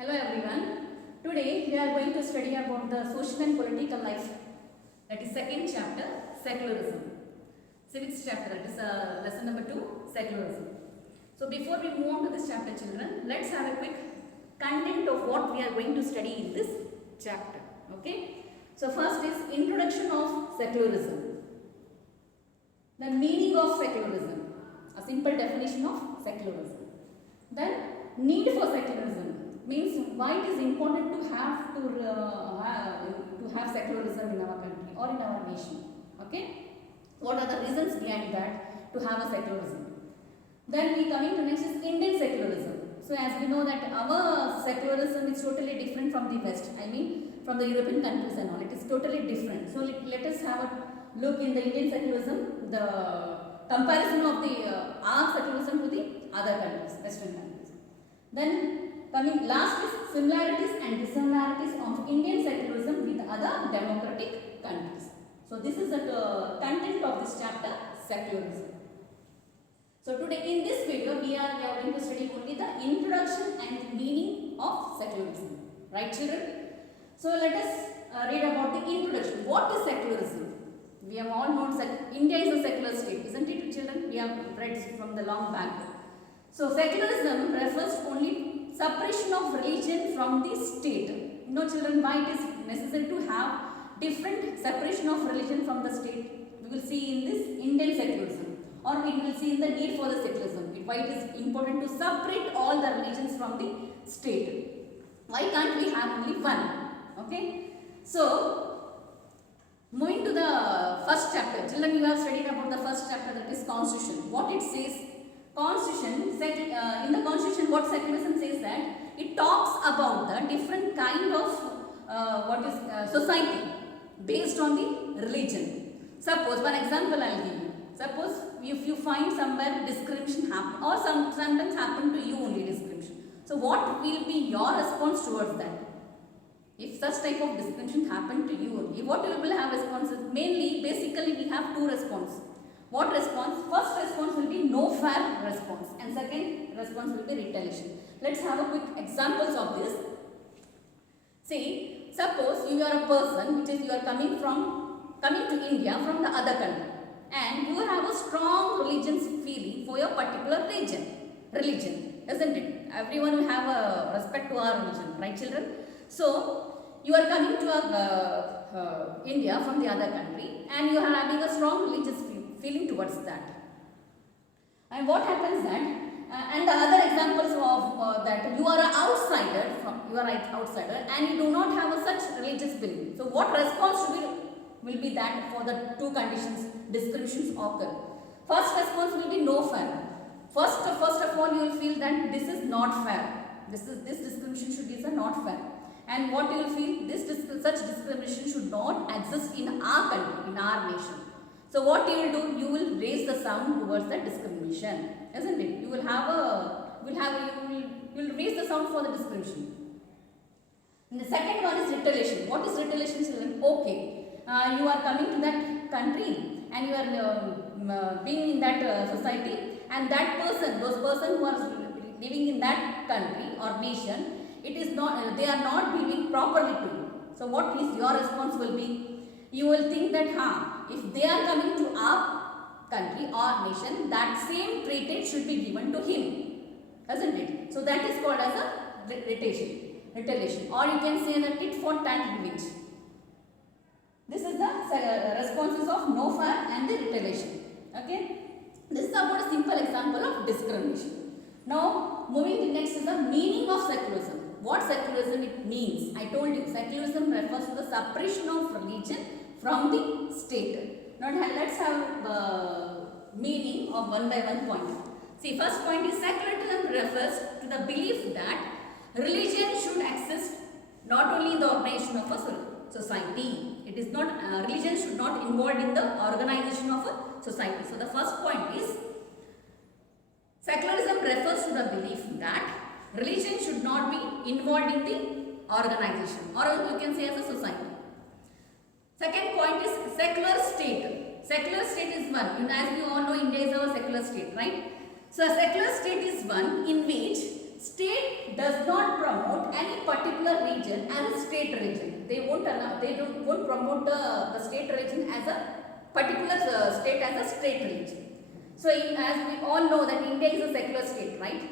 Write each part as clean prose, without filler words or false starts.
Hello everyone. Today we are going to study about the social and political life. That is second chapter, secularism. Civics chapter, that is lesson number 2, secularism. So before we move on to this chapter, children, let's have a quick content of what we are going to study in this chapter. Okay. So first is introduction of secularism. The meaning of secularism. A simple definition of secularism. Then need for secularism. Means why it is important to have secularism in our country or in our nation. Okay, what are the reasons behind that to have a secularism? Then we coming to next is Indian secularism. So as we know that our secularism is totally different from the West. I mean from the European countries and all. It is totally different. So let us have a look in the Indian secularism, the comparison of the our secularism to the other countries, Western countries. Then coming last is similarities and dissimilarities of Indian secularism with other democratic countries. So this is the content of this chapter, secularism. So today in this video we are going to study only the introduction and meaning of secularism. Right children? So let us read about the introduction. What is secularism? We have all known that India is a secular state, isn't it children? We have read from the long back. So secularism refers to only separation of religion from the state. You know children, why it is necessary to have different separation of religion from the state? We will see in this Indian secularism, or we will see in the need for the secularism. Why it is important to separate all the religions from the state? Why can't we have only one? Okay. So moving to the first chapter, children, you have studied about the first chapter, that is Constitution. What it says? Constitution, in the Constitution, what secularism says that it talks about the different kind of society based on the religion. Suppose one example I will give you. Suppose if you find somewhere discrimination happen, or sometimes happen to you only discrimination. So what will be your response towards that? If such type of discrimination happen to you only, what you will have responses? Mainly, basically we have two responses. What response? First response will be no fair response, and second response will be retaliation. Let's have a quick examples of this. See, suppose you are a person which is you are coming to India from the other country, and you have a strong religious feeling for your particular religion, isn't it? Everyone will have a respect to our religion, right children? So you are coming to India from the other country, and you are having a strong religious feeling towards that. And what happens that, and the other examples of that, you are an outsider, and you do not have a such religious feeling. So what response will be that for the two conditions discriminations occur? First response will be no fair. First of all, you will feel that this is not fair. This discrimination is not fair. And what you will feel, such discrimination should not exist in our country, in our nation. So what you will do, you will raise the sound towards that discrimination, isn't it? You will raise the sound for the discrimination. And the second one is retaliation. What is retaliation, children? Okay, you are coming to that country and you are being in that society, and that person, those persons who are living in that country or nation, they are not behaving properly to you. So what is your response will be? You will think that if they are coming to our country or nation, that same treatment should be given to him, isn't it? So that is called as a retaliation, or you can say that tit for tat revenge. This is the responses of no fair and the retaliation. Okay, this is about a simple example of discrimination. Now moving to next is the meaning of secularism. What secularism it means? I told you, secularism refers to the separation of religion from the state. Now let's have meaning of one by one point. See, first point is secularism refers to the belief that religion should exist not only in the organization of a society. It is not religion should not involve in the organization of a society. So the first point is secularism refers to the belief that religion should not be involved in the organization, or you can say as a society. Second point is secular state. Secular state is one. As we all know, India is our secular state, right? So a secular state is one in which state does not promote any religion as a state religion. They won't allow, they won't promote the state religion as a particular state as a state religion. So as we all know that India is a secular state, right?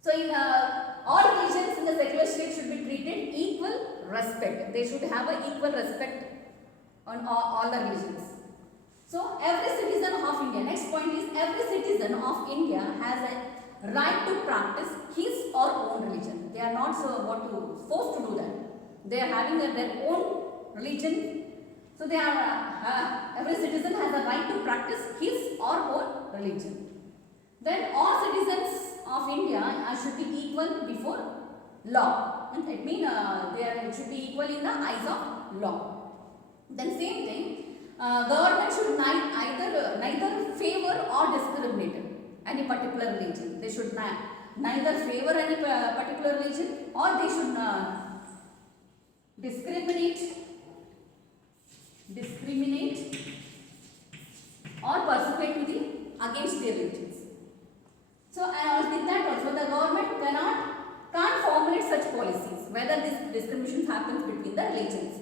So in all religions in the secular state should be treated equal respect. They should have a equal respect on all the religions. So every citizen of India, next point is every citizen of India has a right to practice his or own religion. They are not forced to do that. They are having their own religion. So they are every citizen has a right to practice his or own religion. Then all citizens of India should be equal before law. It means they should be equal in the eyes of law. Then same thing, government should neither favor or discriminate any particular religion. They should neither favor any particular religion or they should discriminate or persecute to the against their religions. So with that also the government can't formulate such policies whether this discrimination happens between the religions.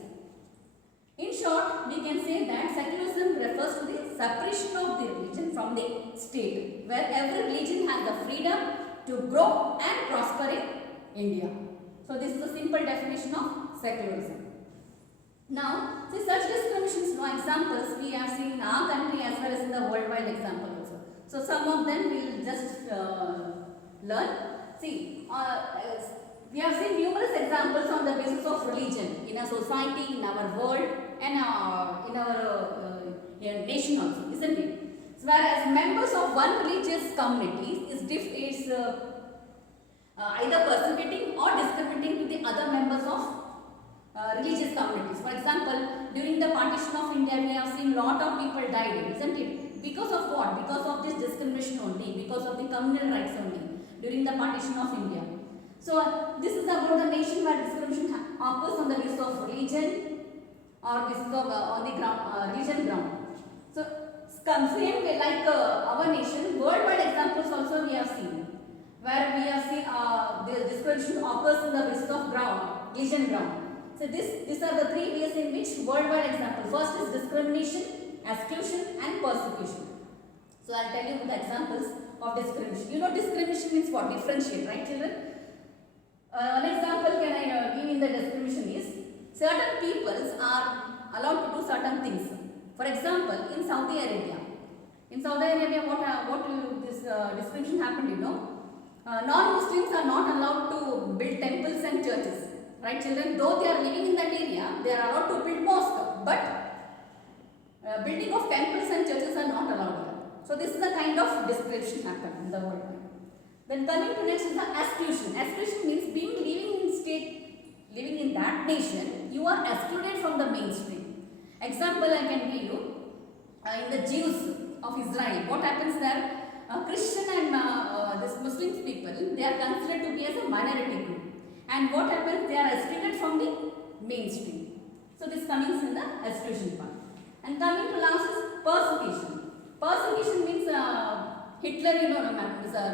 In short, we can say that secularism refers to the separation of the religion from the state, where every religion has the freedom to grow and prosper in India. So this is a simple definition of secularism. Now, see such discriminations, examples we have seen in our country as well as in the worldwide example also. So some of them we will just learn. See, we have seen numerous examples on the basis of religion in a society, in our world, and in our nation also, isn't it? So, whereas members of one religious community is either persecuting or discriminating to the other members of religious communities. For example, during the partition of India, we have seen lot of people died, isn't it? Because of what? Because of this discrimination only, because of the communal rights only during the partition of India. So this is about the nation where discrimination occurs on the basis of religion or basis of on the ground, religion ground. So same way like our nation, worldwide examples also we have seen, where we have seen the discrimination occurs on the basis of ground, religion ground. So these are the three ways in which worldwide example. First is discrimination, exclusion and persecution. So I'll tell you the examples of discrimination. You know discrimination means what? Differentiate, right children? An example can I give in the discrimination is certain peoples are allowed to do certain things. For example, in Saudi Arabia. In Saudi Arabia, this discrimination happened, you know. Non-Muslims are not allowed to build temples and churches. Right children, though they are living in that area, they are allowed to build mosques, but building of temples and churches are not allowed here. So this is the kind of discrimination happened in the world. Then coming to next is the exclusion. Exclusion means living in that nation, you are excluded from the mainstream. Example I can give you, in the Jews of Israel, what happens there? Christian and this Muslim people, they are considered to be as a minority group. And what happens? They are excluded from the mainstream. So this comes in the exclusion part. And coming to last is persecution. Persecution means Hitler, you know,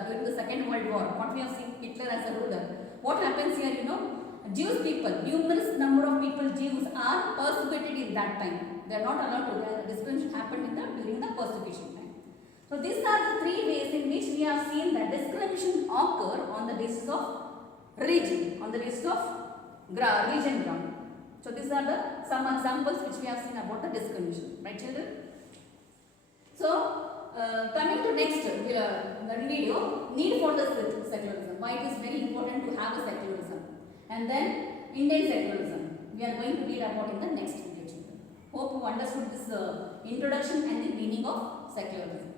during the Second World War, what we have seen Hitler as a ruler. What happens here, you know, Jewish people, numerous number of people, Jews are persecuted in that time. They are not allowed to. The discrimination happened during the persecution time. So these are the three ways in which we have seen that discrimination occur on the basis of religion, on the basis of religion ground. So these are some examples which we have seen about the discrimination, right children? So coming to next video, need for the secularism. Why it is very important to have a secularism, and then Indian secularism. We are going to read about in the next video, children. Hope you understood this introduction and the meaning of secularism.